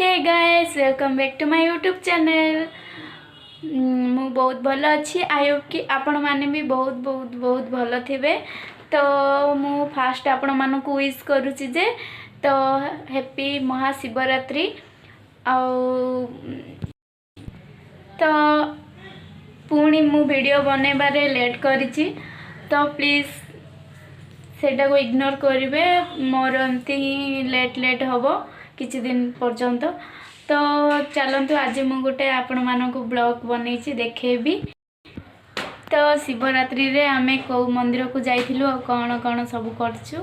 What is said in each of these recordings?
Hey guys welcome back to my YouTube channel. मु बहुत भल अच्छी। आई होप कि आपण माने भी बहुत बहुत बहुत भल थे। तो मु फास्ट आपण मानक विश करुच्ची जे तो हैप्पी महाशिवरात्रि। तो पुणी मु वीडियो बनैबारे लेट करिछि तो प्लीज सेटा को इग्नोर करेंगे। मोर एमती लेट लेट हम किसी दिन पर्यंत। तो चलतु आज मु गोटे आपण मानक ब्लॉग बनई देखेबी। तो शिवरात्रि रे आमे कौ मंदिर को जाइथिलु और कौन कौन सब करछु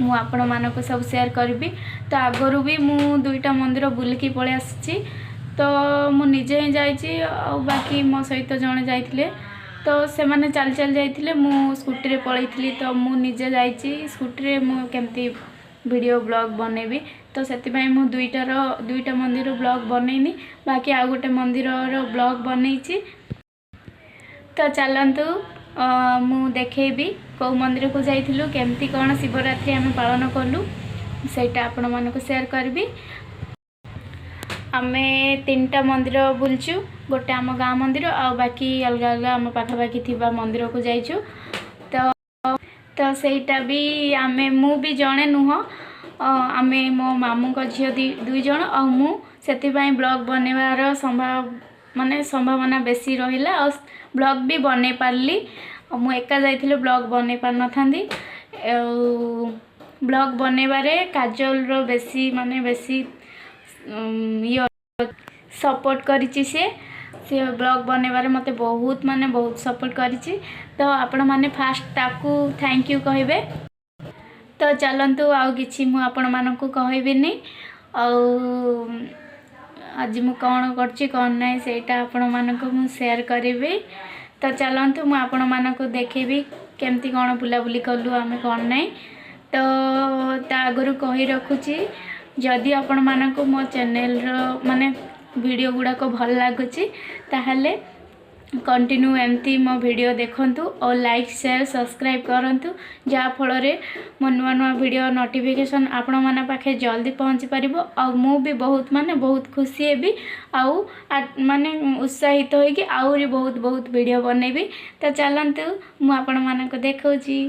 मु आपण मानक सब शेयर करबी। तो आगरू भी मु दुईटा मंदिर बुलिकी पळे आछि। तो मु निजे ही जाइछि और बाकी मो सहित जणे जाइथिले। तो से माने चल चल जाइथिले मु स्कूटी रे पळैथिली। तो मु निजे जाइछि स्कूटी रे मु केमती वीडियो ब्लॉग बनेबी। तो सेति भाई मु दुईटा मंदिर ब्लॉग बनैनी बाकी आ गोटे मंदिर रो ब्लॉग बनैछि। तो चलंतु मु देखेबी कौ मंदिर को जाइथिलु केमती कोन शिवरात्रि आमे पालन कलु सेटा आपण मानको शेयर करबी। आमे तीनटा मंदिर बुलचु गोटे आम गाँ मंदिर आ बाकी अलग अलग आम पाखापाखि थिबा मंदिर को जाइछु। तो सेटा भी आमे मु भी जणे नुह आमे मो मामू को झियो दुई जण आ मु सेति पई ब्लॉग बनेबार संभावना बेसी रहिला और ब्लॉग भी बने पारली। मु एका जाइथिले ब्लॉग बने पार नथांदी। ब्लॉग बनेबारे काजल रो बेसी बेसी सपोर्ट करिछि। से ब्लॉग बनेबारे मते बहुत बहुत सपोर्ट करिछि। तो आपण माने फास्ट ताकू थैंक यू कहबे। तो चलंतु आउ किछि मु आपण मानकू कहबिनी आज मु कौन करछि कौन नै सेटा आपण मानकू मु शेयर करिबी। तो चलंतु मु आपण मानकू देखेबी केमती कौन बुलाबुली कलु आमे कौन नै। तो आगरू कहि रखुछि जदि आपण मानकू मो चैनल रो माने वीडियो गुड़ाक भल लगुच ताहले कंटिन्यू एमती मो वीडियो देखंतु और लाइक शेयर सब्सक्राइब करंतु जा फल रे मो नुआ नुआ वीडियो नोटिफिकेशन आपण माने पाखे जल्दी पहुंची परिबो। और मु भी बहुत खुशी हेबी आउ माने उत्साहित होई कि आउरी बहुत बहुत वीडियो बनेबी। तो चलंतु मु आपण मानक देखौची।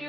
तो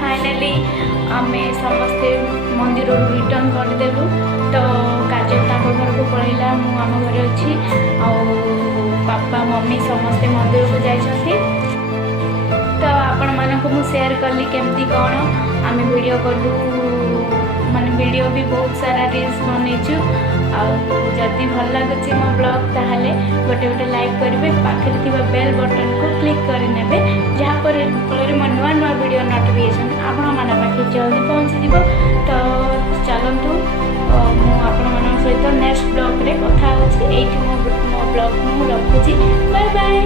फाइनाली आमे समस्ते मंदिर रिटर्न करदेलु। तो काजल घर को पलैला, मु आम घर अच्छी पापा मम्मी समस्ते मंदिर को जाइछंती। तो आपण मानक मु शेयर कली केमती कौन आम वीडियो कलु, माने वीडियो भी बहुत सारा रील्स बनईचु। जदि भल लगुच मो ब्लॉग ताहले गोटे गोटे लाइक करेंगे, पाखे बेल बटन को क्लिक करने जहाँपर मो नुआ नुआ वीडियो नोटिफिकेशन आपण मान पाखे जल्दी पहुँची। तो चलतु मुझे सहित नेक्स्ट ब्लॉग रे कथा होछि। मो ब्लॉग मु रखुछि। Bye bye.